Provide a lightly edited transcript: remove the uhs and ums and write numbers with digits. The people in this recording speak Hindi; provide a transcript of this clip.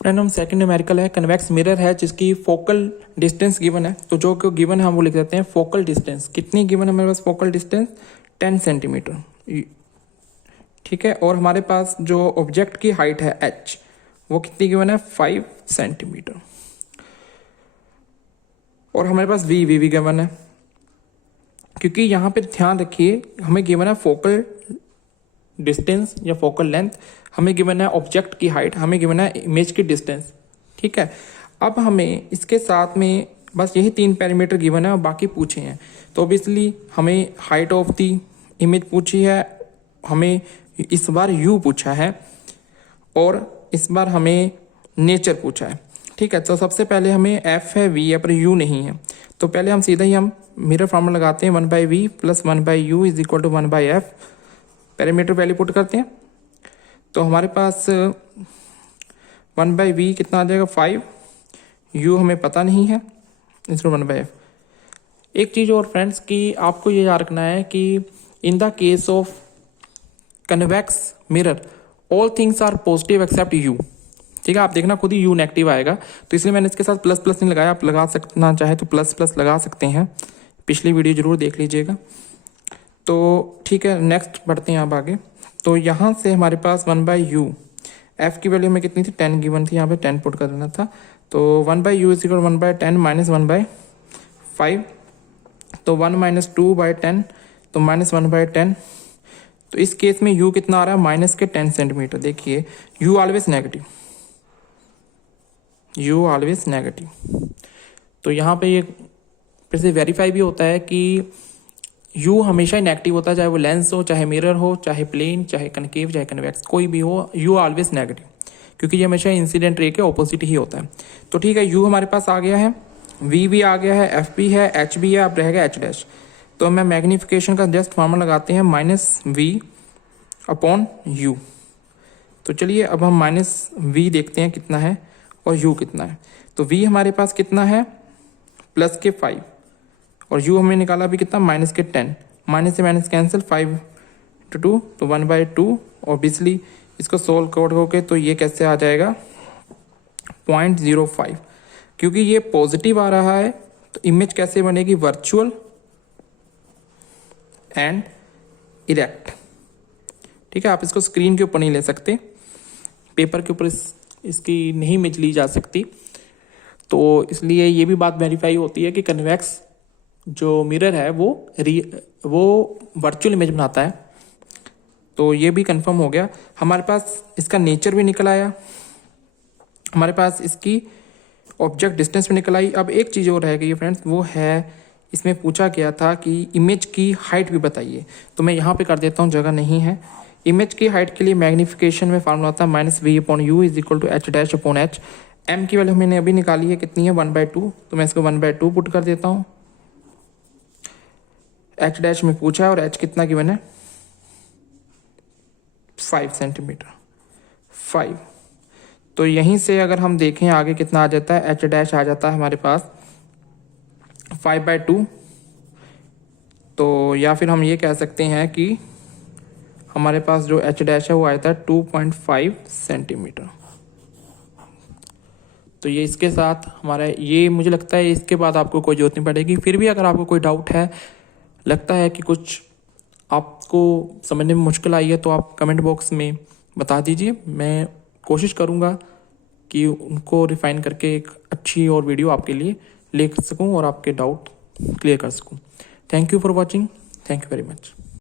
फ्रेंड हम सेकंड न्यूमेरिकल है, कन्वेक्स मिरर है जिसकी फोकल डिस्टेंस गिवन है। तो जो गिवन है हम वो लिख देते हैं फोकल डिस्टेंस। कितनी गिवन है हमारे पास फोकल डिस्टेंस? 10 सेंटीमीटर, ठीक है। और हमारे पास जो ऑब्जेक्ट की हाइट है h वो कितनी गिवन है? 5 सेंटीमीटर। और हमारे पास v भी गिवन है, क्योंकि यहाँ पे ध्यान रखिए हमें गिवन है फोकल डिस्टेंस या फोकल लेंथ, हमें गिवन है ऑब्जेक्ट की हाइट, हमें गिवन है इमेज की डिस्टेंस, ठीक है। अब हमें इसके साथ में बस यही 3 पैरामीटर गिवन है और बाकी पूछे हैं। तो ऑब्वियसली हमें हाइट ऑफ दी इमेज पूछी है, हमें इस बार यू पूछा है और इस बार हमें नेचर पूछा है, ठीक है। तो सबसे पहले हमें एफ है, वी है, पर यू नहीं है। तो पहले हम सीधा ही हम मिरर फॉर्मूला लगाते हैं 1/v + 1/u is equal to 1/f। Parameter value put करते हैं तो हमारे पास 1/v कितना आ जाएगा? 5। u हमें पता नहीं है, इसको 1/f। एक चीज़ और फ्रेंड्स कि आपको ये याद रखना है कि in the case of convex mirror all things are positive except u, ठीक है। आप देखना खुद ही u नेगेटिव आएगा, तो इसलिए मैंने इसके साथ प्लस प्लस नहीं लगाया। आप लगा सकना चाहे तो प्लस प्लस लगा सकते हैं, पिछली वीडियो जरूर देख लीजिएगा। तो ठीक है, नेक्स्ट बढ़ते हैं आप आगे। तो यहाँ से हमारे पास 1/u, f की वैल्यू में कितनी थी? 10 गिवन थी, यहाँ पे 10 पुट कर देना था। तो 1/u इज इक्वल 1/10 माइनस 1/5। तो 1 - 2/10 तो -1/10। तो इस केस में u कितना आ रहा है? माइनस के 10 सेंटीमीटर। देखिए u always negative, u always negative. तो यहाँ पे ये फिर से वेरीफाई भी होता है कि u हमेशा ही नेगेटिव होता है, चाहे वो लेंस हो, चाहे मिरर हो, चाहे प्लेन, चाहे कनकेव, चाहे कन्वेक्स, कोई भी हो, u ऑलवेज नेगेटिव, क्योंकि ये हमेशा इंसिडेंट रे के ऑपोजिट ही होता है। तो ठीक है, u हमारे पास आ गया है, v भी आ गया है, f भी है, h भी है, अब रह गया h'। तो मैं मैग्नीफिकेशन का जस्ट फॉर्मूला लगाते हैं -v/u। तो चलिए अब हम -v देखते हैं कितना है और u कितना है। तो v हमारे पास कितना है? +5 और u हमने निकाला भी कितना? -10। माइनस से माइनस कैंसिल, 5 × 2 तो 1/2। ऑब्वियसली इसको सोल्व करोगे तो ये कैसे आ जाएगा? 0.05। क्योंकि ये पॉजिटिव आ रहा है तो इमेज कैसे बनेगी? वर्चुअल एंड इरेक्ट, ठीक है। आप इसको स्क्रीन के ऊपर नहीं ले सकते, पेपर के ऊपर इसकी नहीं इमेज ली जा सकती। तो इसलिए ये भी बात वेरीफाई होती है कि कन्वेक्स जो मिरर है वो वर्चुअल इमेज बनाता है। तो ये भी कंफर्म हो गया। हमारे पास इसका नेचर भी निकल आया, हमारे पास इसकी ऑब्जेक्ट डिस्टेंस भी निकल आई। अब एक चीज़ और रह गई फ्रेंड्स, वो है इसमें पूछा गया था कि इमेज की हाइट भी बताइए। तो मैं यहाँ पे कर देता हूँ, जगह नहीं है। इमेज की हाइट के लिए मैग्नीफिकेशन में फार्मूला होता है -v/u is equal to h'/h। m की वैल्यू मैंने अभी निकाली है, कितनी है? 1/2। तो मैं इसको 1/2 पुट कर देता हूँ। h' में पूछा है और h कितना गिवन है? 5 सेंटीमीटर, 5। तो यहीं से अगर हम देखें आगे कितना आ जाता है? h' आ जाता है हमारे पास 5/2। तो या फिर हम ये कह सकते हैं कि हमारे पास जो h' है वो आ जाता है 2.5 सेंटीमीटर। तो ये इसके साथ हमारा ये, मुझे लगता है इसके बाद आपको कोई जरूरत नहीं पड़ेगी। फिर भी अगर आपको कोई डाउट है, लगता है कि कुछ आपको समझने में मुश्किल आई है, तो आप कमेंट बॉक्स में बता दीजिए। मैं कोशिश करूँगा कि उनको रिफाइन करके एक अच्छी और वीडियो आपके लिए ले सकूँ और आपके डाउट क्लियर कर सकूँ। Thank you for watching, thank you very much.